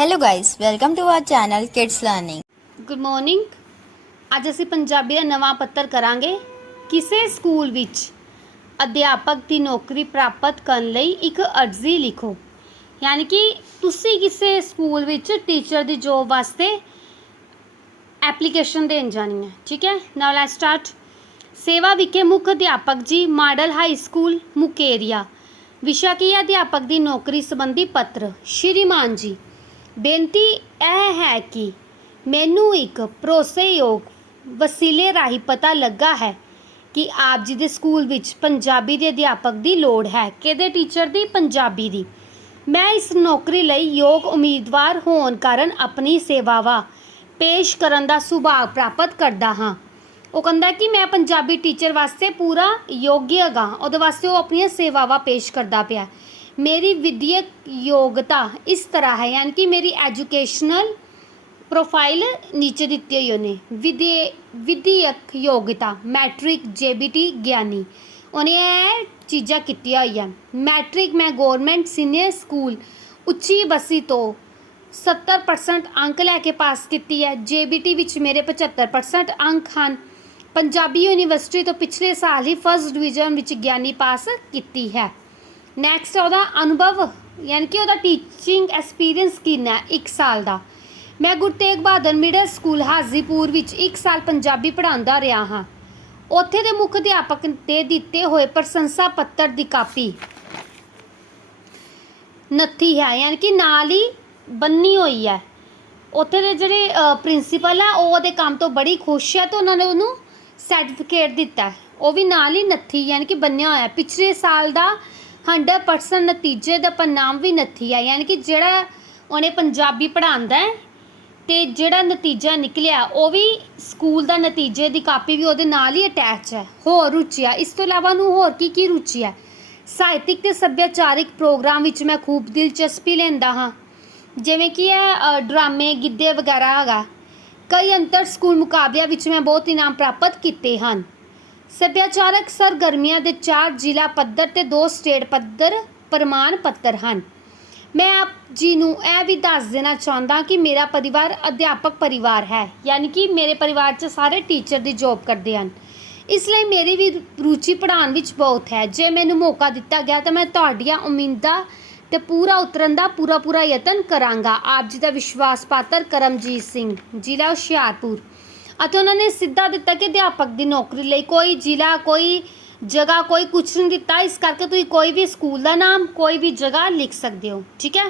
Hello guys, welcome to R channel kids learning good morning ਅੱਜ ਅਸੀਂ ਪੰਜਾਬੀ ਦਾ ਨਵਾਂ ਪੱਤਰ ਕਰਾਂਗੇ। ਕਿਸੇ ਸਕੂਲ ਵਿੱਚ ਅਧਿਆਪਕ ਦੀ ਨੌਕਰੀ ਪ੍ਰਾਪਤ ਕਰਨ ਲਈ ਇੱਕ ਅਰਜ਼ੀ ਲਿਖੋ। ਯਾਨੀ ਕਿ ਤੁਸੀਂ ਕਿਸੇ ਸਕੂਲ ਵਿੱਚ ਟੀਚਰ ਦੀ ਜੋਬ ਵਾਸਤੇ ਐਪਲੀਕੇਸ਼ਨ ਦੇਣ ਜਾਣੀ ਹੈ। ਠੀਕ ਹੈ? ਨਾਓ ਲੈਟਸ ਸਟਾਰਟ ਸੇਵਾ ਵਿਖੇ ਮੁੱਖ ਅਧਿਆਪਕ ਜੀ ਮਾਡਲ ਹਾਈ ਸਕੂਲ ਮੁਕੇਰੀਆ। ਵਿਸ਼ਾ ਕੀ ਅਧਿਆਪਕ ਦੀ ਨੌਕਰੀ ਸੰਬੰਧੀ ਪੱਤਰ। ਸ਼੍ਰੀਮਾਨ ਜੀ ਬੇਨਤੀ ਇਹ ਹੈ ਕਿ ਮੈਨੂੰ ਇੱਕ ਭਰੋਸੇਯੋਗ ਵਸੀਲੇ ਰਾਹੀਂ ਪਤਾ ਲੱਗਾ ਹੈ ਕਿ ਆਪ ਜੀ ਦੇ ਸਕੂਲ ਵਿੱਚ ਪੰਜਾਬੀ ਦੇ ਅਧਿਆਪਕ ਦੀ ਲੋੜ ਹੈ ਕਿਹਦੇ ਟੀਚਰ ਦੀ? ਪੰਜਾਬੀ ਦੀ। ਮੈਂ ਇਸ ਨੌਕਰੀ ਲਈ ਯੋਗ ਉਮੀਦਵਾਰ ਹੋਣ ਕਾਰਨ ਆਪਣੀ ਸੇਵਾਵਾਂ ਪੇਸ਼ ਕਰਨ ਦਾ ਸੁਭਾਗ ਪ੍ਰਾਪਤ ਕਰਦਾ ਹਾਂ। ਉਹ ਕਹਿੰਦਾ ਕਿ ਮੈਂ ਪੰਜਾਬੀ ਟੀਚਰ ਵਾਸਤੇ ਪੂਰਾ ਯੋਗ ਹੈਗਾ, ਉਹਦੇ ਵਾਸਤੇ ਉਹ ਆਪਣੀਆਂ ਸੇਵਾਵਾਂ ਪੇਸ਼ ਕਰਦਾ ਪਿਆ। ਮੇਰੀ ਵਿਦਿਅਕ ਯੋਗਤਾ ਇਸ ਤਰ੍ਹਾਂ ਹੈ, ਯਾਨੀ ਕਿ ਮੇਰੀ ਐਜੂਕੇਸ਼ਨਲ ਪ੍ਰੋਫਾਈਲ ਨੀਚੇ ਦਿੱਤੀ ਹੋਈ ਉਹਨੇ। ਵਿਦਿ ਵਿਦਿਅਕ ਯੋਗਤਾ ਮੈਟ੍ਰਿਕ, ਜੇਬੀਟੀ, ਗਿਆਨੀ। ਉਹਨੇ ਇਹ ਚੀਜ਼ਾਂ ਕੀਤੀਆਂ ਹੋਈਆਂ। ਮੈਟ੍ਰਿਕ ਮੈਂ ਗਵਰਨਮੈਂਟ ਸੀਨੀਅਰ ਸਕੂਲ ਉੱਚੀ ਬਸੀ ਤੋਂ 70% ਅੰਕ ਲੈ ਕੇ ਪਾਸ ਕੀਤੀ ਹੈ। ਜੇਬੀਟੀ ਵਿੱਚ ਮੇਰੇ 75% ਅੰਕ ਹਨ। ਪੰਜਾਬੀ ਯੂਨੀਵਰਸਿਟੀ ਤੋਂ ਪਿਛਲੇ ਸਾਲ ਹੀ ਫਸਟ ਡਿਵੀਜ਼ਨ ਵਿੱਚ ਗਿਆਨੀ ਪਾਸ ਕੀਤੀ ਹੈ। ਨੈਕਸਟ ਉਹਦਾ ਅਨੁਭਵ, ਯਾਨੀ ਕਿ ਉਹਦਾ ਟੀਚਿੰਗ ਐਕਸਪੀਰੀਅੰਸ ਕਿੰਨਾ ਹੈ 1 ਸਾਲ ਦਾ। ਮੈਂ ਗੁਰੂ ਤੇਗ ਬਹਾਦਰ ਮਿਡਲ ਸਕੂਲ ਹਾਜ਼ੀਪੁਰ ਵਿੱਚ 1 ਸਾਲ ਪੰਜਾਬੀ ਪੜ੍ਹਾਉਂਦਾ ਰਿਹਾ ਹਾਂ। ਉੱਥੇ ਦੇ ਮੁੱਖ ਅਧਿਆਪਕ ਦੇ ਦਿੱਤੇ ਹੋਏ ਪ੍ਰਸ਼ੰਸਾ ਪੱਤਰ ਦੀ ਕਾਪੀ ਨੱਥੀ ਹੈ, ਯਾਨੀ ਕਿ ਨਾਲ ਹੀ ਬੰਨੀ ਹੋਈ ਹੈ। ਉੱਥੇ ਦੇ ਜਿਹੜੇ ਪ੍ਰਿੰਸੀਪਲ ਆ, ਉਹ ਉਹਦੇ ਕੰਮ ਤੋਂ ਬੜੀ ਖੁਸ਼ ਹੈ ਤੇ ਉਹਨਾਂ ਨੇ ਉਹਨੂੰ ਸਰਟੀਫਿਕੇਟ ਦਿੱਤਾ ਉਹ ਵੀ ਨਾਲ ਹੀ ਨੱਥੀ, ਯਾਨੀ ਕਿ ਬੰਨਿਆ ਹੋਇਆ ਪਿਛਲੇ ਸਾਲ ਦਾ 100% ਨਤੀਜੇ ਦਾ ਪਰਿਣਾਮ ਵੀ ਨੱਥੀ ਹੈ ਯਾਨੀ ਕਿ ਜਿਹੜਾ ਉਹਨੇ ਪੰਜਾਬੀ ਪੜ੍ਹਾਉਂਦਾ ਹੈ ਤੇ ਜਿਹੜਾ ਨਤੀਜਾ ਨਿਕਲਿਆ, ਉਹ ਵੀ ਸਕੂਲ ਦਾ ਨਤੀਜੇ ਦੀ ਕਾਪੀ ਵੀ ਉਹਦੇ ਨਾਲ ਹੀ ਅਟੈਚ ਹੈ, ਹੋਰ ਰੁਚੀਆਂ ਇਸ ਤੋਂ ਇਲਾਵਾ ਨੂੰ ਹੋਰ ਕੀ ਕੀ ਰੁਚੀ ਹੈ ਸਾਹਿਤਿਕ ਤੇ ਸੱਭਿਆਚਾਰਿਕ ਪ੍ਰੋਗਰਾਮ ਵਿੱਚ ਮੈਂ ਖੂਬ ਦਿਲਚਸਪੀ ਲੈਂਦਾ ਹਾਂ। ਜਿਵੇਂ ਕਿ ਇਹ ਡਰਾਮੇ, ਗਿੱਧੇ ਵਗੈਰਾ ਹੈਗਾ। ਕਈ ਅੰਤਰ ਸਕੂਲ ਮੁਕਾਬਲਿਆਂ ਵਿੱਚ ਮੈਂ ਬਹੁਤ ਇਨਾਮ ਪ੍ਰਾਪਤ ਕੀਤੇ ਹਨ। ਸੱਭਿਆਚਾਰਕ ਸਰਗਰਮੀਆਂ ਦੇ ਚਾਰ ਜ਼ਿਲ੍ਹਾ ਪੱਧਰ ਤੇ ਦੋ ਸਟੇਟ ਪੱਧਰ ਪ੍ਰਮਾਣ ਪੱਤਰ ਹਨ। ਮੈਂ ਆਪ ਜੀ ਨੂੰ ਇਹ ਵੀ ਦੱਸ ਦੇਣਾ ਚਾਹੁੰਦਾ ਕਿ ਮੇਰਾ ਪਰਿਵਾਰ ਅਧਿਆਪਕ ਪਰਿਵਾਰ ਹੈ, ਯਾਨੀ ਕਿ ਮੇਰੇ ਪਰਿਵਾਰ 'ਚ ਸਾਰੇ ਟੀਚਰ ਦੀ ਜੌਬ ਕਰਦੇ ਹਨ। ਇਸ ਲਈ ਮੇਰੀ ਵੀ ਰੁਚੀ ਪੜ੍ਹਾਉਣ ਵਿੱਚ ਬਹੁਤ ਹੈ। ਜੇ ਮੈਨੂੰ ਮੌਕਾ ਦਿੱਤਾ ਗਿਆ ਤਾਂ ਮੈਂ ਤੁਹਾਡੀਆਂ ਉਮੀਦਾਂ ਤੇ ਪੂਰਾ ਉਤਰਨ ਦਾ ਪੂਰਾ ਪੂਰਾ ਯਤਨ ਕਰਾਂਗਾ। ਆਪ ਜੀ ਦਾ ਵਿਸ਼ਵਾਸ ਪਾਤਰ ਕਰਮਜੀਤ ਸਿੰਘ, ਜ਼ਿਲ੍ਹਾ ਹੁਸ਼ਿਆਰਪੁਰ। ਅਤੇ ਉਹਨਾਂ ਨੇ ਸਿੱਧਾ ਦਿੱਤਾ ਕਿ ਅਧਿਆਪਕ ਦੀ ਨੌਕਰੀ ਲਈ ਕੋਈ ਜ਼ਿਲ੍ਹਾ, ਕੋਈ ਜਗ੍ਹਾ, ਕੋਈ ਕੁਛ ਨਹੀਂ ਦਿੱਤਾ। ਇਸ ਕਰਕੇ ਤੁਸੀਂ ਕੋਈ ਵੀ ਸਕੂਲ ਦਾ ਨਾਮ, ਕੋਈ ਵੀ ਜਗ੍ਹਾ ਲਿਖ ਸਕਦੇ ਹੋ। ਠੀਕ ਹੈ?